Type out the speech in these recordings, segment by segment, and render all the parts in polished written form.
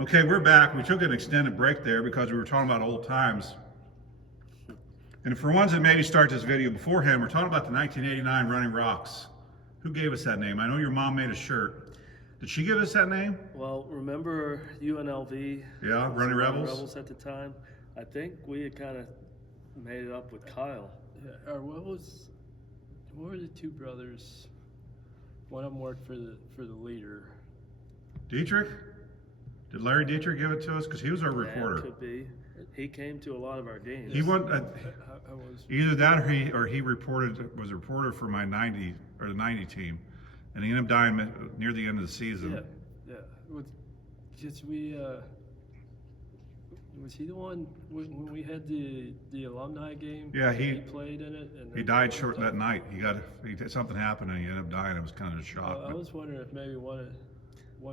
Okay, we're back. We took an extended break there because we were talking about old times. And for ones that maybe start this video beforehand, we're talking about the 1989 Running Rocks. Who gave us that name? I know your mom made a shirt. Did she give us that name? Well, remember UNLV? Yeah, Running Rebels. Rebels at the time. I think we had kind of made it up with Kyle. Yeah, or what were the two brothers? One of them worked for the leader. Dietrich? Did Larry Dietrich give it to us? Because he was our reporter. That could be. He came to a lot of our games. He went I was. either that or he was a reporter for my 90 or the 90 team, and he ended up dying near the end of the season. Yeah. Just was he the one when we had the alumni game? Yeah, he played in it. And he died short that night. Something happened and he ended up dying. It was kind of a shock. I was wondering if maybe one of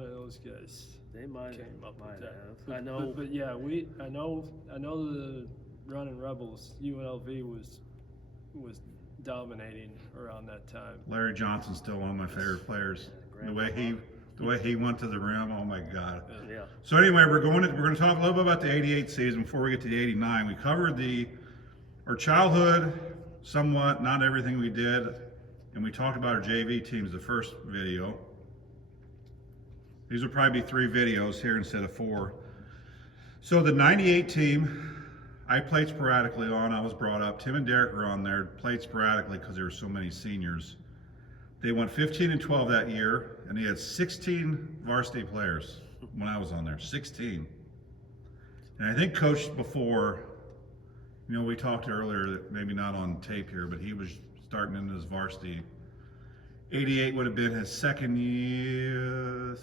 those guys. They might came up with that. have. I know. But yeah, I know the Runnin' Rebels UNLV was dominating around that time. Larry Johnson's still one of my favorite players. The way he went to the rim, oh my God. Yeah. So anyway, we're going to talk a little bit about the '88 season before we get to the '89. We covered our childhood, somewhat, not everything we did, and we talked about our JV teams. The first video. These will probably be 3 videos here instead of 4. So the '98 team, I played sporadically on. I was brought up. Tim and Derek were on there, played sporadically because there were so many seniors. They went 15-12 that year, and they had 16 varsity players when I was on there. 16. And I think Coach before, we talked earlier that maybe not on tape here, but he was starting in his varsity. '88 would have been his second year.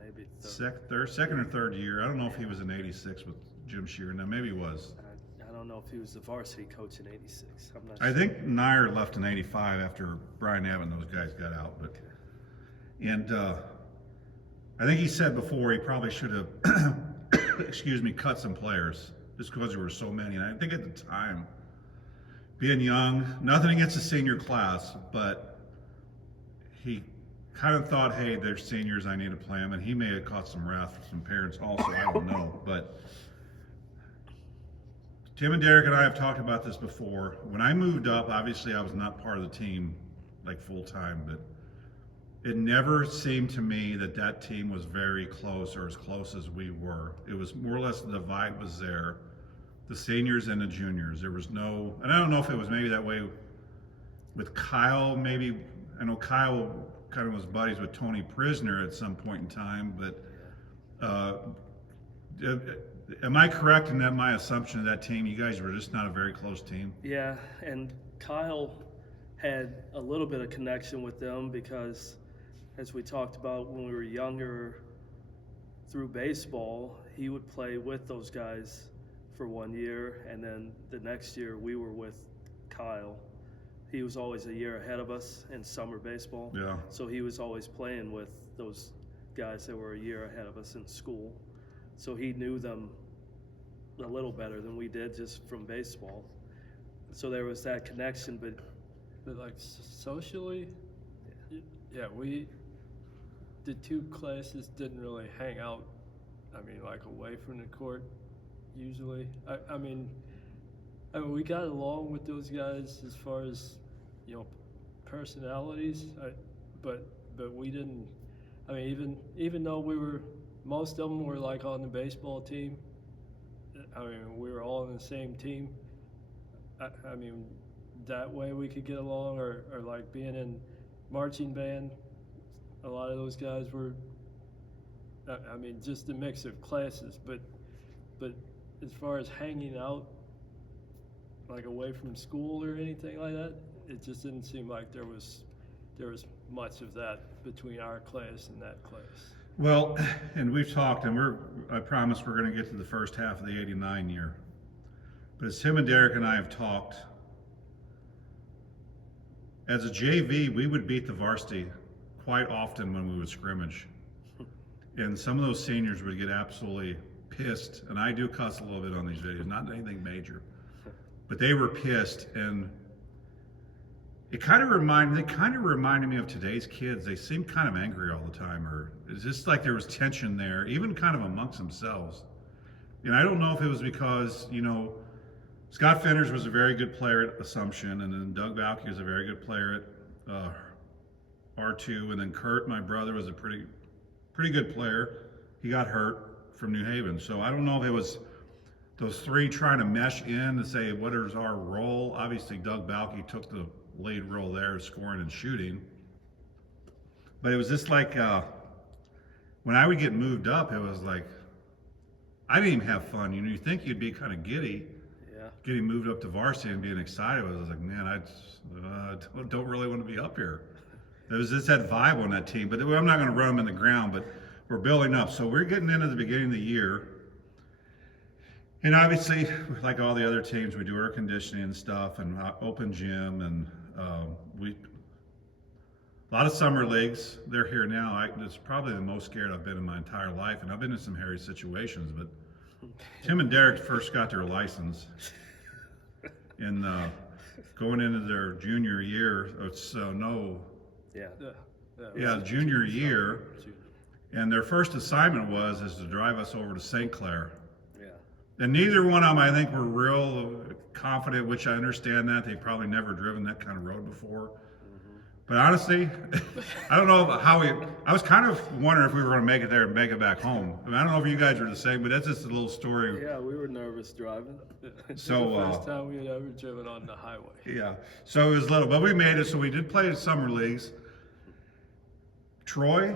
Maybe Second or third year. I don't know if he was in '86 with Jim Sheeran. Now maybe he was. I don't know if he was the varsity coach in '86. I'm not sure. I think Nair left in '85 after Brian Abbott and those guys got out. But and I think he said before he probably should have, cut some players just because there were so many. And I think at the time, being young, nothing against the senior class, but he kind of thought, hey, they're seniors, I need to play them, and he may have caught some wrath from some parents also, I don't know. But Tim and Derek and I have talked about this before. When I moved up, obviously I was not part of the team like full time, but it never seemed to me that team was very close or as close as we were. It was more or less the divide was there. The seniors and the juniors. There was no, and I don't know if it was maybe that way with Kyle, maybe. I know Kyle kind of was buddies with Tony Prisner at some point in time, but am I correct in that my assumption of that team, you guys were just not a very close team? Yeah, and Kyle had a little bit of connection with them because, as we talked about when we were younger, through baseball, he would play with those guys for 1 year, and then the next year we were with Kyle. He was always a year ahead of us in summer baseball. Yeah. So he was always playing with those guys that were a year ahead of us in school. So he knew them a little better than we did just from baseball. So there was that connection, but like socially, yeah, the two classes didn't really hang out. I mean, like away from the court usually. I mean, we got along with those guys as far as, personalities, but we didn't. I mean, even though most of them were like on the baseball team. I mean, we were all in the same team. I mean, that way we could get along, or like being in marching band. A lot of those guys were. I mean, just a mix of classes, but as far as hanging out, like away from school or anything like that, it just didn't seem like there was much of that between our class and that class. Well, and we've talked, and I promise we're going to get to the first half of the '89 year. But as Tim and Derek and I have talked, as a JV, we would beat the varsity quite often when we would scrimmage. And some of those seniors would get absolutely pissed, and I do cuss a little bit on these videos, not anything major. But they were pissed, and they kind of reminded me of today's kids. They seem kind of angry all the time, or it's just like there was tension there, even kind of amongst themselves. And I don't know if it was because, Scott Fenders was a very good player at Assumption, and then Doug Valky was a very good player at R2, and then Kurt, my brother, was a pretty good player. He got hurt from New Haven, so I don't know if it was those three trying to mesh in and say, what is our role? Obviously, Doug Valky took the lead role there, scoring and shooting. But it was just like, when I would get moved up, it was like, I didn't even have fun. You think you'd be kind of giddy, getting moved up to varsity and being excited. I was like, man, I don't really want to be up here. There was just that vibe on that team. But I'm not going to run them in the ground, but we're building up. So we're getting into the beginning of the year. And obviously, like all the other teams, we do air conditioning and stuff, and open gym, and a lot of summer leagues. They're here now. It's probably the most scared I've been in my entire life, and I've been in some hairy situations. But Tim and Derek first got their license, and going into their junior year, junior year, and their first assignment is to drive us over to St. Clair. And neither one of them, I think, were real confident, which I understand that. They've probably never driven that kind of road before. But honestly, I don't know I was kind of wondering if we were going to make it there and make it back home. I mean, I don't know if you guys are the same, but that's just a little story. Yeah, we were nervous driving. So the first time we had ever driven on the highway. Yeah, so it was little, but we made it. So we did play the summer leagues. Troy,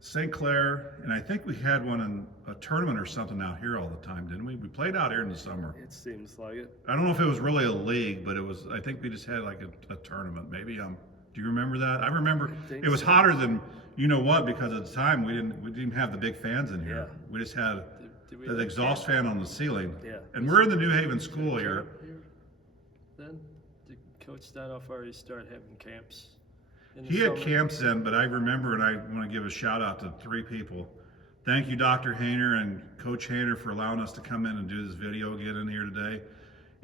St. Clair, and I think we had one in a tournament or something out here all the time, didn't we? We played out here in the summer. It seems like it. I don't know if it was really a league, but I think we just had like a tournament. Maybe do you remember that? I remember it was hotter than what, because at the time we didn't have the big fans in here. Yeah. We just had the exhaust fan on the ceiling. Yeah. And we're in the New Haven school here. Then did Coach Stanoff already start having camps? He had camps then, but I remember, and I want to give a shout out to three people. Thank you, Dr. Hayner and Coach Hayner, for allowing us to come in and do this video again in here today.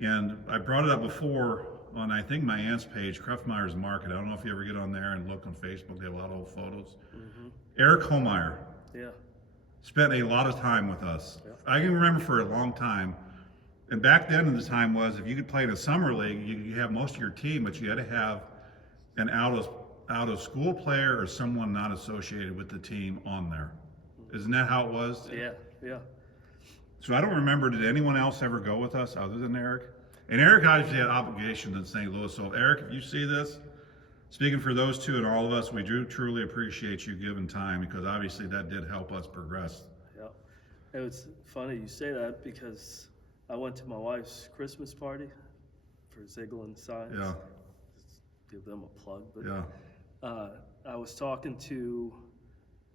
And I brought it up before on, I think, my aunt's page, Krefmeyer's Market. I don't know if you ever get on there and look on Facebook. They have a lot of old photos. Mm-hmm. Eric Holmeyer spent a lot of time with us. Yeah. I can remember for a long time. And back then, the time was, if you could play in a summer league, you have most of your team, but you had to have an out of school player or someone not associated with the team on there. Isn't that how it was? Yeah. So I don't remember, did anyone else ever go with us other than Eric? And Eric obviously had obligations in St. Louis. So Eric, if you see this, speaking for those two and all of us, we do truly appreciate you giving time, because obviously that did help us progress. Yeah. It was funny you say that, because I went to my wife's Christmas party for Ziegler and Science. Yeah. Give them a plug. But yeah. I was talking to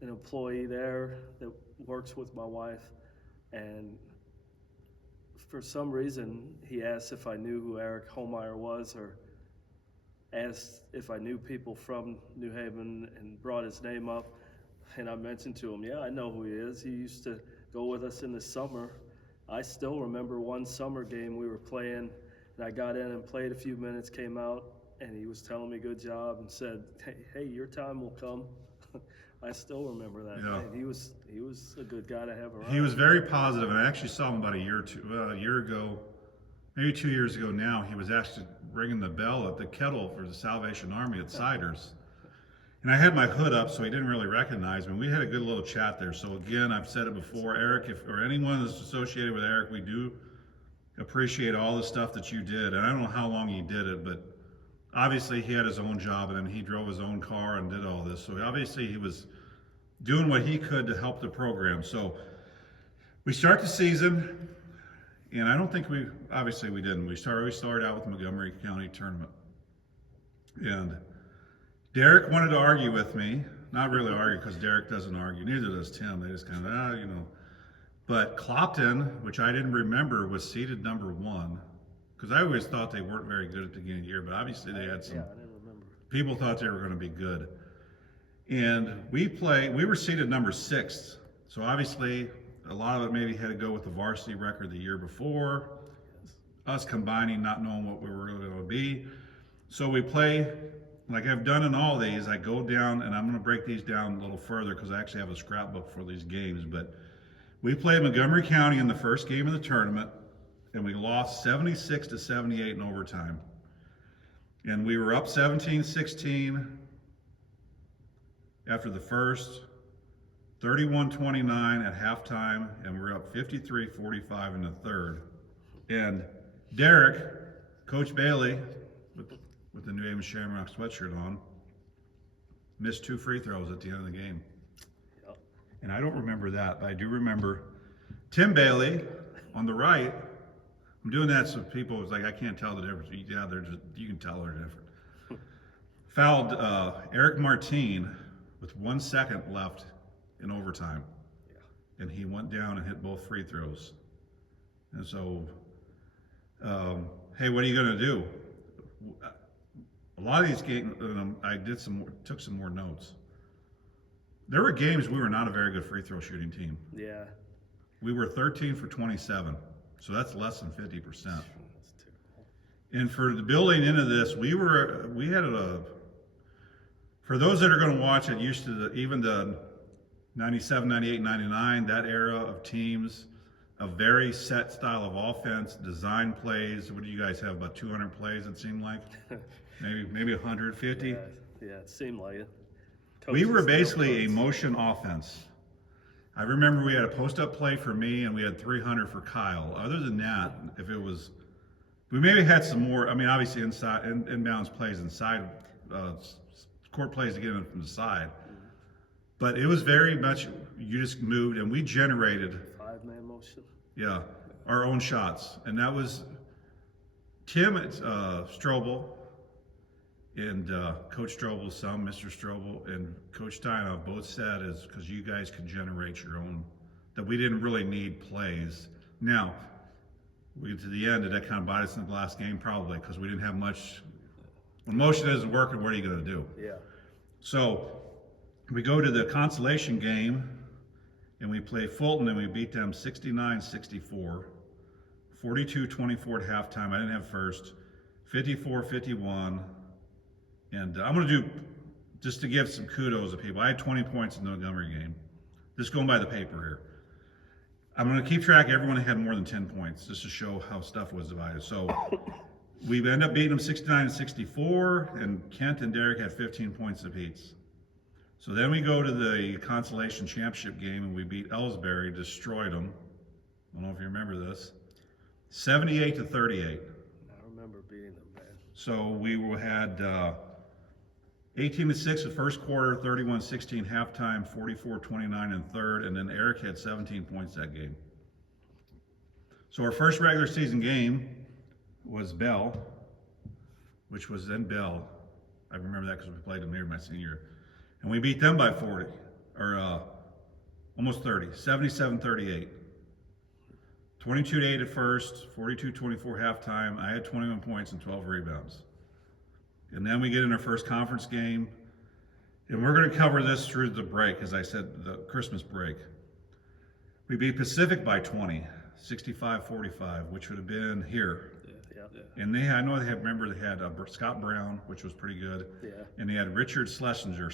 an employee there that works with my wife, and for some reason he asked if I knew who Eric Holmeyer was, or asked if I knew people from New Haven, and brought his name up. And I mentioned to him, yeah, I know who he is. He used to go with us in the summer. I still remember one summer game we were playing, and I got in and played a few minutes, came out, and he was telling me good job and said, hey, your time will come. I still remember that. Yeah. Man, he was a good guy to have around. He was very positive, and I actually saw him about a year ago, maybe 2 years ago now. He was actually ringing the bell at the kettle for the Salvation Army at Ciders. And I had my hood up, so he didn't really recognize me. We had a good little chat there. So again, I've said it before, Eric, or anyone that's associated with Eric, we do appreciate all the stuff that you did. And I don't know how long he did it, but obviously he had his own job, and then he drove his own car and did all this. So obviously he was doing what he could to help the program. So we start the season, and I don't think we didn't. We started out with the Montgomery County tournament. And Derek wanted to argue with me. Not really argue, because Derek doesn't argue. Neither does Tim. They just kind of, But Clopton, which I didn't remember, was seeded number 1. Because I always thought they weren't very good at the beginning of the year, but obviously they had some. Yeah, I didn't remember. People thought they were going to be good. And we were seeded number 6. So obviously a lot of it maybe had to go with the varsity record the year before, us combining, not knowing what we were really going to be. So we play, like I've done in all these, I go down, and I'm going to break these down a little further because I actually have a scrapbook for these games. But we played Montgomery County in the first game of the tournament, and we lost 76-78 in overtime. And we were up 17-16 after the first, 31-29 at halftime, and we're up 53-45 in the third. And Derek, Coach Bailey, with the New Haven Shamrocks sweatshirt on, missed 2 free throws at the end of the game. Yep. And I don't remember that, but I do remember Tim Bailey on the right. I'm doing that so people was like, I can't tell the difference. Yeah, they're just, you can tell they're different. Fouled Eric Martin with 1 second left in overtime. Yeah. And he went down and hit both free throws. And so, hey, what are you going to do? A lot of these games, I took some more notes. There were games we were not a very good free throw shooting team. Yeah. We were 13 for 27, so that's less than 50%. That's terrible. And for the building into this, for those that are going to watch it, used to even the 97, 98, 99, that era of teams, a very set style of offense, design plays. What do you guys have, about 200 plays it seemed like? Maybe 150? Yeah, it seemed like it. We were Coaches basically a still motion offense. I remember we had a post-up play for me, and we had 300 for Kyle. Other than that, we maybe had some more. I mean, obviously inbounds plays inside, court plays to get in from the side. But it was very much, you just moved, and we generated 5-man motion. Yeah, our own shots. And that was Tim Strobel and Coach Strobel's son, Mr. Strobel, and Coach Steinhoff both said is because you guys could generate your own, that we didn't really need plays. Now, we get to the end, did that kind of bite us in the last game? Probably, because we didn't have much. When motion isn't working, what are you going to do? Yeah. So we go to the consolation game, and we play Fulton, and we beat them 69-64, 42-24 at halftime. I didn't have first, 54-51. And I'm going to do, just to give some kudos to people, I had 20 points in the Montgomery game. Just going by the paper here. I'm going to keep track of everyone that had more than 10 points, just to show how stuff was divided. So we ended up beating them 69-64, and Kent and Derek had 15 points apiece. So then we go to the consolation championship game, and we beat Ellsbury, destroyed them. I don't know if you remember this. 78-38. I remember beating them, man. So we had 18-6 the first quarter, 31-16 halftime, 44-29 in third, and then Eric had 17 points that game. So our first regular season game was Bell, which was then Bell. I remember that because we played them here my senior year. And we beat them by 40, or almost 30, 77-38. 22-8 at first, 42-24 halftime. I had 21 points and 12 rebounds. And then we get in our first conference game, and we're going to cover this through the break, as I said, the Christmas break. We beat Pacific by 20, 65-45, which would have been here. Yeah. And I know they had Scott Brown, which was pretty good. Yeah. And they had Richard Schlesinger,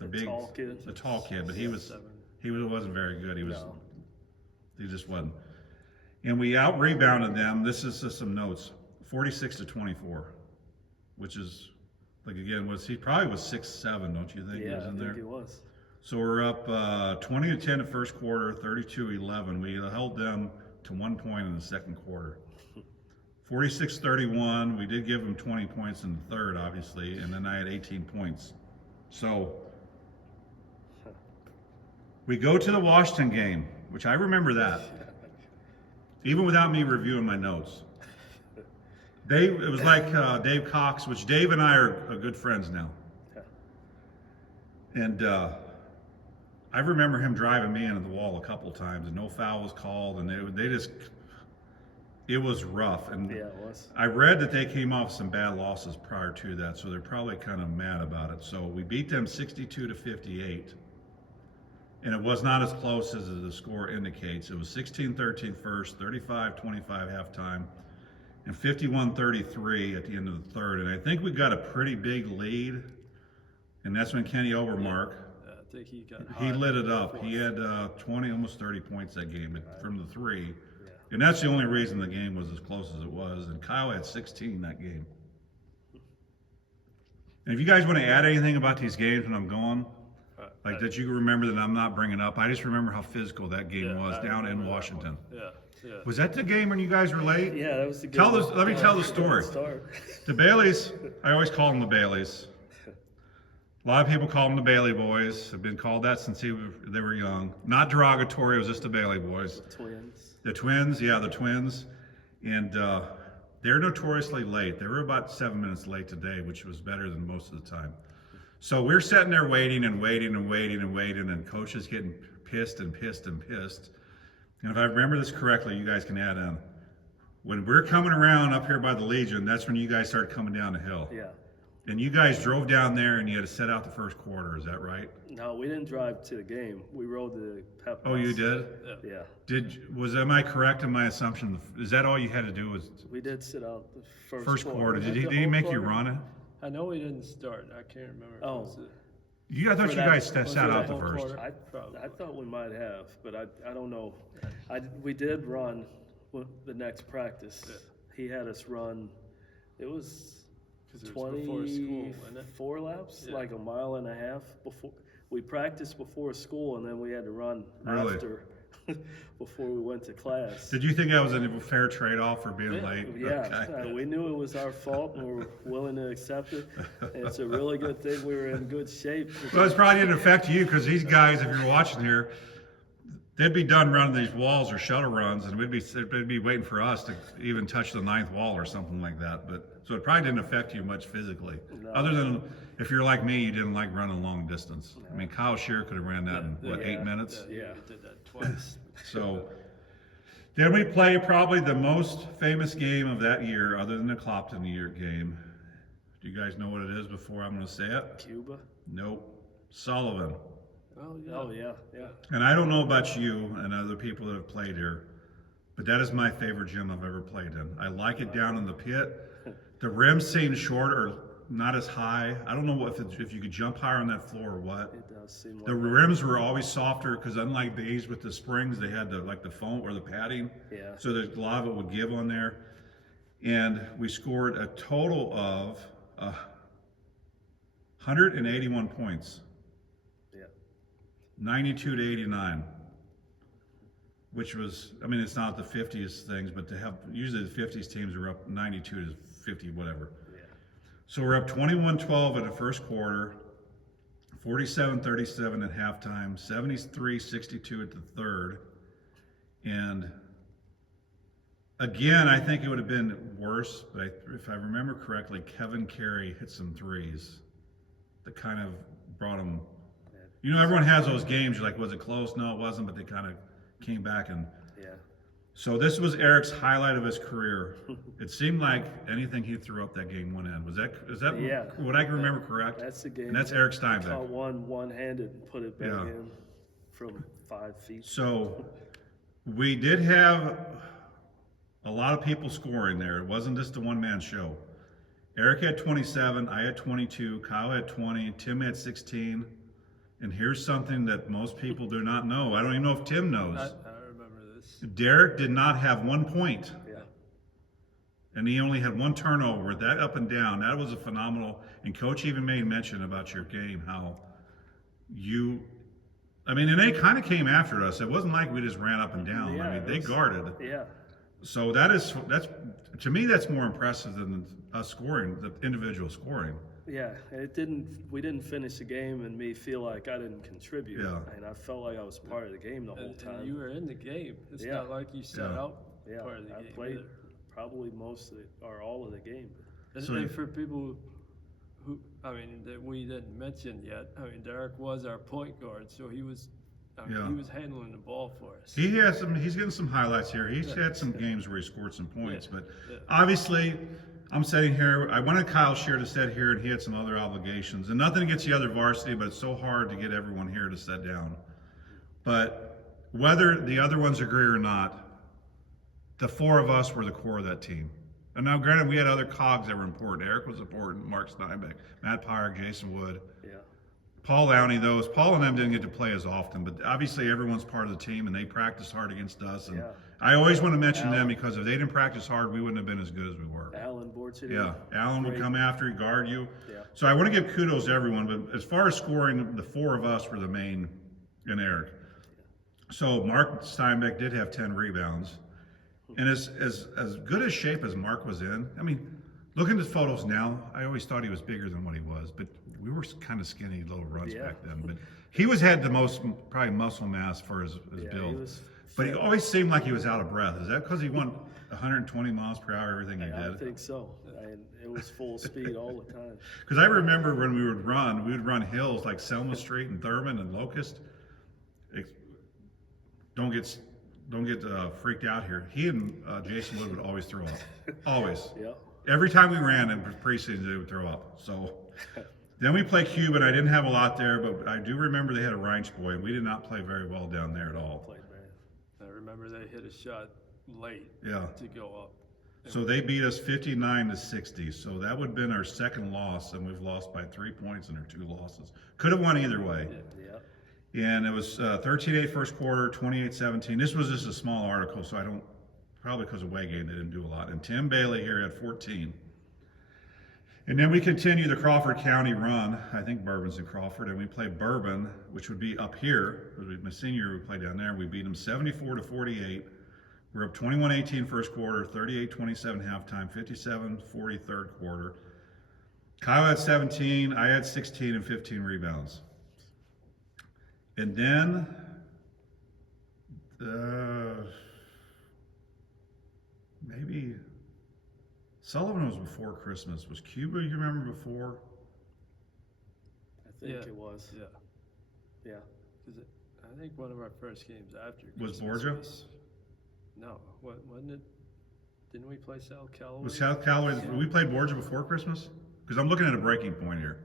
the tall kid, but he wasn't very good. He just wasn't. And we out-rebounded them. This is just some notes. 46-24, which is, like, again, he probably was 6'7", don't you think? Yeah, he was in I there? think he was. So we're up 20-10 the first quarter, 32-11. We held them to 1 point in the second quarter. 46-31. We did give them 20 points in the third, obviously, and then I had 18 points. So we go to the Washington game, which I remember that, even without me reviewing my notes. It was like Dave Cox, which Dave and I are good friends now. And I remember him driving me into the wall a couple of times, and no foul was called, and it was rough. And Yeah, it was. I read that they came off some bad losses prior to that, so they're probably kind of mad about it. So we beat them 62-58. And it was not as close as the score indicates. It was 16-13 first, 35-25 halftime. and 51-33 at the end of the third. And I think we got a pretty big lead, and that's when Kenny Overmark, I think he got he hot lit it in the up. fourth. He had 20, almost 30 points that game from the three. Yeah. And that's the only reason the game was as close as it was. And Kyle had 16 that game. And if you guys want to add anything about these games when I'm going, like that you remember that I'm not bringing up, I just remember how physical that game Yeah, was I down in remember that Washington. one. Yeah. Was that the game when you guys were late? Yeah, that was a good Tell one. us. Let me tell the Good story. start. The Baileys, I always call them the Baileys. A lot of people call them the Bailey boys. Have been called that since they were young. Not derogatory, it was just the Bailey boys. Twins. The twins, yeah, the twins. And they're notoriously late. They were about 7 minutes late today, which was better than most of the time. So we're sitting there waiting and waiting and waiting and waiting, and coach is getting pissed and pissed and pissed. And if I remember this correctly, you guys can add in. When we're coming around up here by the Legion, that's when you guys started coming down the hill. Yeah. And you guys drove down there and you had to set out the first quarter, is that right? No, we didn't drive to the game. We rode the pep Oh, you bus. did? Yeah. Am I correct in my assumption? Is that all you had to do was We did sit out the first quarter? Was that Did the he whole make you quarter? run it? I know we didn't start. I can't remember. Oh. I thought For you that- guys was sat it out the the whole first. quarter? I thought we might have, but I don't know. We did run the next practice. Yeah. He had us run. It was 'Cause it was before school, wasn't it? 24 laps, Yeah. like a mile and a half before. We practiced before school, and then we had to run Really? after before we went to class. Did you think that was a fair trade-off for being Yeah. late? Yeah, Okay. we knew it was our fault, and we were willing to accept it. And it's a really good thing we were in good shape. Well, it probably didn't affect you because these guys, if you're watching here, they'd be done running these walls or shuttle runs, and they'd be waiting for us to even touch the ninth wall or something like that. But so it probably didn't affect you much physically, No. other than if you're like me, you didn't like running long distance. I mean, Kyle Shear could have ran that in what, Yeah. 8 minutes. Yeah, Yeah. you did that twice. So then we play probably the most famous game of that year, other than the Clopton year game. Do you guys know what it is before I'm going to say it? Cuba. Nope. Sullivan. Oh yeah. Oh yeah, yeah. And I don't know about you and other people that have played here, but that is my favorite gym I've ever played in. I like it down in the pit. The rims seem short or not as high. I don't know if you could jump higher on that floor or what. It does seem like The rims were always softer because unlike these with the springs, they had the foam or the padding. Yeah. So a lot of it would give on there. And we scored a total of 181 points. Yeah. 92 to 89. Which was, I mean, it's not the 50s things, but usually the 50s teams are up 92 to 50, whatever. Yeah. So we're up 21-12 in the first quarter, 47-37 at halftime, 73-62 at the third. And again, I think it would have been worse, but if I remember correctly, Kevin Carey hit some threes that kind of brought him. You know, everyone has those games. You're like, was it close? No, it wasn't, but they kind of came back. And Yeah. so this was Eric's highlight of his career. It seemed like anything he threw up that game went in. Is that Yeah. what I can remember correct? That's the game. And that's Eric Caught Steinbeck. one-handed and put it back Yeah. in from 5 feet. So we did have a lot of people scoring there. It wasn't just a one-man show. Eric had 27, I had 22, Kyle had 20, Tim had 16. And here's something that most people do not know. I don't even know if Tim knows. I remember this. Derek did not have 1 point. Yeah. And he only had 1 turnover. That up and down, that was a phenomenal. And Coach even made mention about your game, how and they kind of came after us. It wasn't like we just ran up and down. Yeah, I mean, it they was- guarded. Yeah. So that's to me, that's more impressive than us scoring, the individual scoring. Yeah, and we didn't finish the game and me feel like I didn't contribute. Yeah. And I felt like I was part of the game the whole And time. you were in the game. It's Yeah. not like you sat Yeah. out Yeah, part of the I game. played either. probably most of it, or all of the game. And, So and you- for people who, that we didn't mention yet, Derek was our point guard, so he was, Yeah. he was handling the ball for us. He's getting some highlights here. He's Yeah. had some games where he scored some points, Yeah. but Yeah. obviously I'm sitting here. I wanted Kyle Shear to sit here, and he had some other obligations. And nothing against the other varsity, but it's so hard to get everyone here to sit down. But whether the other ones agree or not, the 4 of us were the core of that team. And now, granted, we had other cogs that were important. Eric was important, Mark Steinbeck, Matt Pyrick, Jason Wood, Yeah. Paul Lowney. Paul and them didn't get to play as often, but obviously everyone's part of the team, and they practiced hard against us. And Yeah. I always want to mention them Alan. because if they didn't practice hard, we wouldn't have been as good as we were. Alan Borchett. Yeah, Alan would Great. come after you, guard you. Yeah. So I want to give kudos to everyone, but as far as scoring, the four of us were the main, and Eric. So Mark Steinbeck did have 10 rebounds. And as good a shape as Mark was in, I mean, looking at the photos now, I always thought he was bigger than what he was, but we were kind of skinny little runs Yeah. back then. But he had the most probably muscle mass for his Yeah, build. he was But he always seemed like he was out of breath. Is that because he went 120 miles per hour everything he I did? think so. And it was full speed all the time. Because I remember when we would run hills like Selma Street and Thurman and Locust. Don't get freaked out here. He and Jason Wood would always throw up. Always. Yeah. Every time we ran in preseason, they would throw up. So then we played Cuban. I didn't have a lot there, but I do remember they had a Reinsch boy, and we did not play very well down there at all. Played bad. I remember they hit a shot late Yeah. to go up. So they beat us 59-60. So that would have been our second loss, and we've lost by 3 points in our two losses. Could have won either way. Yeah. And it was 13-8 first quarter, 28-17. This was just a small article, so I don't, probably because of away game, they didn't do a lot. And Tim Bailey here had 14. And then we continue the Crawford County run. I think Bourbon's in Crawford, and we played Bourbon, which would be up here. My senior year, we played down there. We beat them 74-48. We're up 21-18 first quarter, 38-27 halftime, 57-40 third quarter. Kyle had 17, I had 16 and 15 rebounds. And then, maybe Sullivan was before Christmas. Was Cuba, you remember, before? I think it was. Yeah. Yeah. 'Cause I think one of our first games after Was Christmas Borgia? No, wasn't it? Didn't we play South Callaway? Was South Callaway, we played Borgia before Christmas? Because I'm looking at a breaking point here.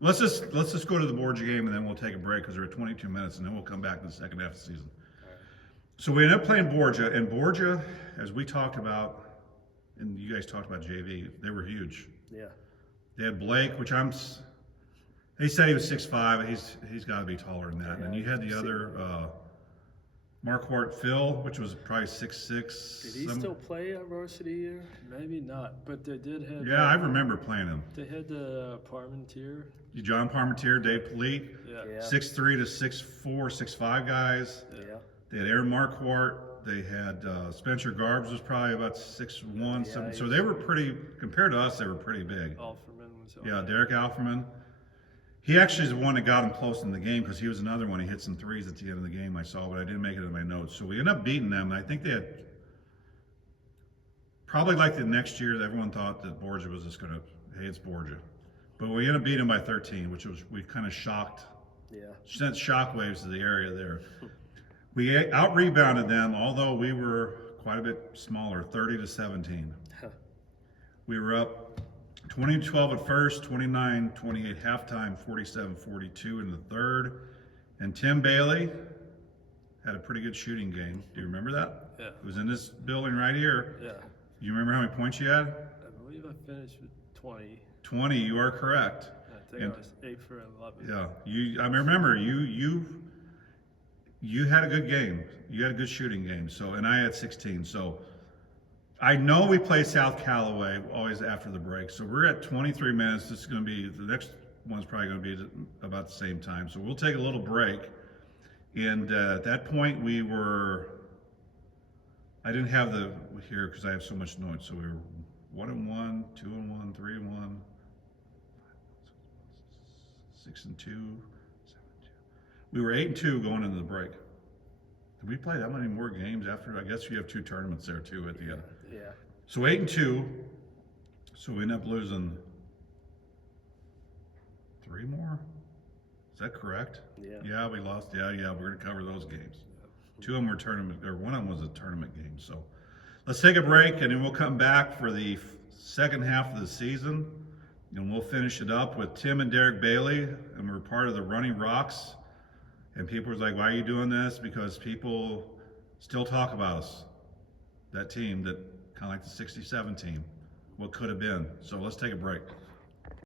Let's just go to the Borgia game and then we'll take a break because we're at 22 minutes and then we'll come back to the second half of the season. So we ended up playing Borgia, and Borgia, as we talked about, and you guys talked about JV, they were huge. Yeah. They had Blake, which he said he was 6'5", he's got to be taller than that. And then you had the other Marquardt Phil, which was probably 6'6". Did he still play at varsity year? Maybe not, but they did have. Yeah, I remember playing him. They had the Parmentier. John Parmentier, Dave Polite, Yeah. 6'3" to 6'4", 6'5" guys. Yeah. They had Aaron Marquardt. They had Spencer Garbs was probably about 6'1", Yeah, 7. he So was- they were pretty, compared to us, they were pretty big. Alferman was on Yeah, there. Derek Alferman. He actually is the one that got him close in the game because he was another one. He hit some threes at the end of the game I saw, but I didn't make it in my notes. So we ended up beating them. I think they had probably like the next year everyone thought that Borgia was just going to, hey, it's Borgia. But we ended up beating them by 13, which was, we kind of sent shockwaves to the area there. We out-rebounded them, although we were quite a bit smaller, 30-17. We were up 20-12 at first, 29-28 halftime, 47-42 in the third. And Tim Bailey had a pretty good shooting game. Do you remember that? Yeah. It was in this building right here. Yeah. You remember how many points you had? I believe I finished with 20. 20, you are correct. I think And- I was 8 for 11. Yeah, I remember you had a good game. You had a good shooting game. So, and I had 16. So, I know we play South Callaway always after the break. So we're at 23 minutes. This is going to be the next one's probably going to be about the same time. So we'll take a little break. And at that point, I didn't have the here because I have so much noise. So we were 1-1, 2-1, 3-1. 6-2, 7-2. We were 8-2 going into the break. Did we play that many more games after? I guess you have 2 tournaments there too at the end. Yeah. So 8-2. So we end up losing 3 more. Is that correct? Yeah. Yeah, we lost. Yeah. We're gonna cover those games. 2 of them were tournament, or one of them was a tournament game. So let's take a break, and then we'll come back for the second half of the season. And we'll finish it up with Tim and Derek Bailey, and we're part of the Running Rocks. And people was like, why are you doing this? Because people still talk about us, that team, that kind of like the 67 team. what could have been. So let's take a break.